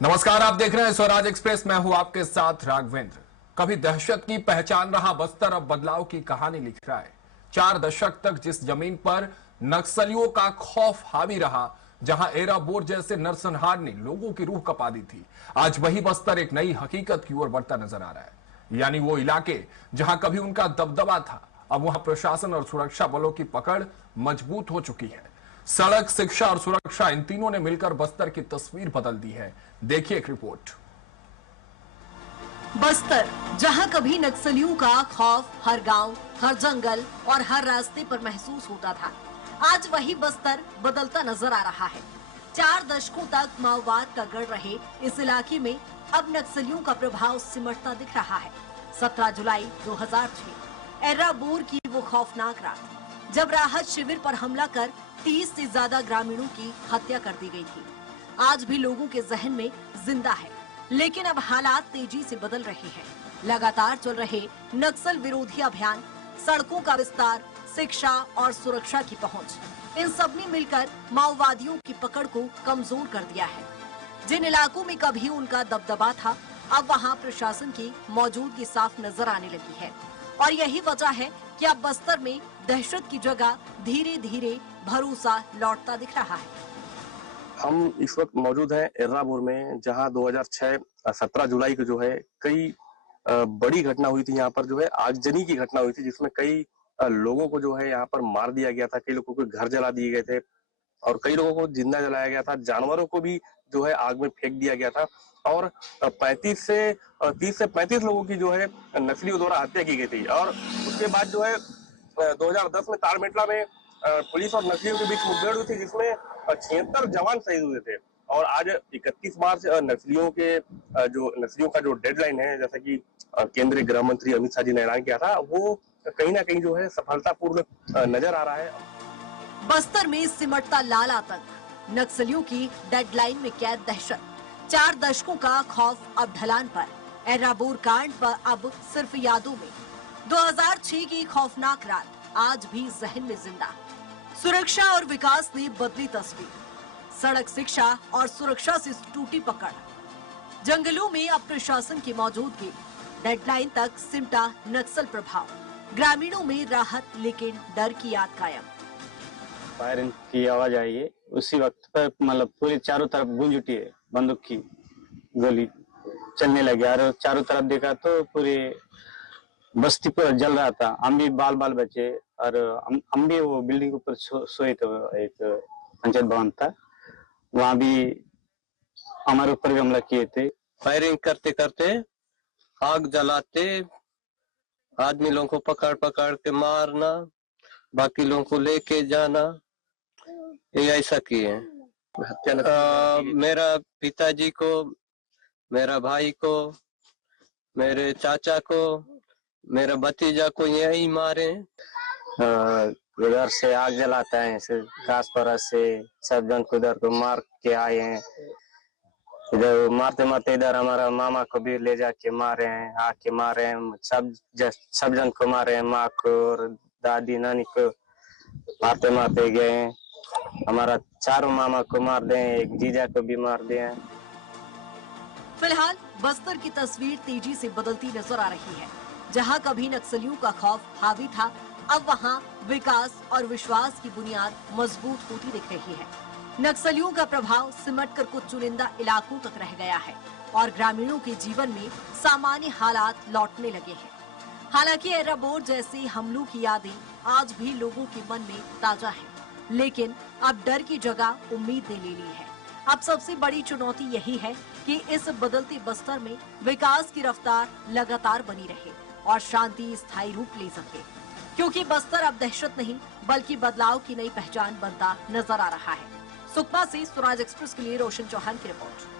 नमस्कार, आप देख रहे हैं स्वराज एक्सप्रेस। मैं हूं आपके साथ राघवेंद्र। कभी दहशत की पहचान रहा बस्तर अब बदलाव की कहानी लिख रहा है। 4 दशक तक जिस जमीन पर नक्सलियों का खौफ हावी रहा, जहां एरा बोर जैसे नरसंहार ने लोगों की रूह कपा दी थी, आज वही बस्तर एक नई हकीकत की ओर बढ़ता नजर आ रहा है। यानी वो इलाके जहां कभी उनका दबदबा था, अब वहां प्रशासन और सुरक्षा बलों की पकड़ मजबूत हो चुकी है। सड़क, शिक्षा और सुरक्षा, इन तीनों ने मिलकर बस्तर की तस्वीर बदल दी है। देखिए एक रिपोर्ट। बस्तर, जहां कभी नक्सलियों का खौफ हर गांव, हर जंगल और हर रास्ते पर महसूस होता था, आज वही बस्तर बदलता नजर आ रहा है। 4 दशकों तक माओवाद का गढ़ रहे इस इलाके में अब नक्सलियों का प्रभाव सिमटता दिख रहा है। 17 जुलाई 2006 एर्रा बोर की वो खौफनाक रात, जब राहत शिविर पर हमला कर 30 से ज्यादा ग्रामीणों की हत्या कर दी गई थी, आज भी लोगों के जहन में जिंदा है। लेकिन अब हालात तेजी से बदल रहे हैं। लगातार चल रहे नक्सल विरोधी अभियान, सड़कों का विस्तार, शिक्षा और सुरक्षा की पहुंच, इन सब ने मिलकर माओवादियों की पकड़ को कमजोर कर दिया है। जिन इलाकों में कभी उनका दबदबा था, अब वहां प्रशासन की मौजूदगी साफ नजर आने लगी है। और यही वजह है कि अब बस्तर में दहशत की जगह धीरे धीरे भरोसा लौटता दिख रहा है। हम इस वक्त मौजूद हैं एर्रा बोर में, जहां 2006 17 जुलाई को जो है कई बड़ी घटना हुई थी। यहाँ पर जो है आगजनी की घटना हुई थी, जिसमें कई लोगों को जो है यहाँ पर मार दिया गया था, कई लोगों को घर जला दिए गए थे और कई लोगों को जिंदा जलाया गया था। जानवरों को भी जो है आग में फेंक दिया गया था और 30 से 35 लोगों की जो है नक्सलियों द्वारा हत्या की गई थी। और उसके बाद जो है 2010 में तारमेटला में पुलिस और नक्सलियों के बीच मुठभेड़ हुई थी, जिसमें 76 जवान शहीद हुए थे। और आज 31 मार्च नक्सलियों का जो डेडलाइन है, जैसा कि केंद्रीय गृह मंत्री अमित शाह जी ने ऐलान किया था, वो कहीं ना कहीं जो है सफलतापूर्ण नजर आ रहा है। बस्तर में सिमटता लाल आतंक, नक्सलियों की डेडलाइन में कैद दहशत, 4 दशकों का खौफ अब ढलान पर, एर्रा बोर कांड पर अब सिर्फ यादों में। 2006 की खौफनाक रात आज भी जहन में जिंदा। सुरक्षा और विकास ने बदली तस्वीर, सड़क, शिक्षा और सुरक्षा से टूटी पकड़, जंगलों में अब प्रशासन की मौजूदगी, डेडलाइन तक सिमटा नक्सल प्रभाव, ग्रामीणों में राहत लेकिन डर की याद कायम। फायरिंग की आवाज आई है, उसी वक्त पर मतलब पूरी चारों तरफ गूंज उठी है, बंदूक की गोली चलने लगी और चारों तरफ देखा तो पूरी बस्ती पर जल रहा था। हम भी बाल बाल बचे और हम भी वो बिल्डिंग के ऊपर सोए थे। एक पंचायत भवन था, वहां भी हमारे ऊपर भी हमला किए थे। फायरिंग करते करते आग जलाते, आदमी लोगों को पकड़ पकड़ के मारना, बाकी लोगों को लेके जाना, ये ऐसा किए। मेरा पिताजी को, मेरा भाई को, मेरे चाचा को, मेरा भतीजा को यही मारे। इधर से आग जलाता है, घास परस से सब जन को इधर को मार के आए हैं। इधर मारते मारते इधर हमारा मामा को भी ले जाके मारे हैं, आके मारे हैं, सब जन को मारे हैं, माँ को और दादी नानी को मारते मारते गए हैं। हमारा 4 मामा को मार दे, एक जीजा को भी मार दिए हैं। फिलहाल बस्तर की तस्वीर तेजी से बदलती नजर आ रही है। जहां कभी नक्सलियों का खौफ हावी था, अब वहां विकास और विश्वास की बुनियाद मजबूत होती दिख रही है। नक्सलियों का प्रभाव सिमटकर कुछ चुनिंदा इलाकों तक रह गया है और ग्रामीणों के जीवन में सामान्य हालात लौटने लगे हैं। हालांकि एर्रा बोर जैसे हमलों की यादें आज भी लोगों के मन में ताजा है, लेकिन अब डर की जगह उम्मीद ने ले ली है। अब सबसे बड़ी चुनौती यही है कि इस बदलते बस्तर में विकास की रफ्तार लगातार बनी रहे और शांति स्थायी रूप ले सके, क्योंकि बस्तर अब दहशत नहीं बल्कि बदलाव की नई पहचान बनता नजर आ रहा है। सुकमा से स्वराज एक्सप्रेस के लिए रोशन चौहान की रिपोर्ट।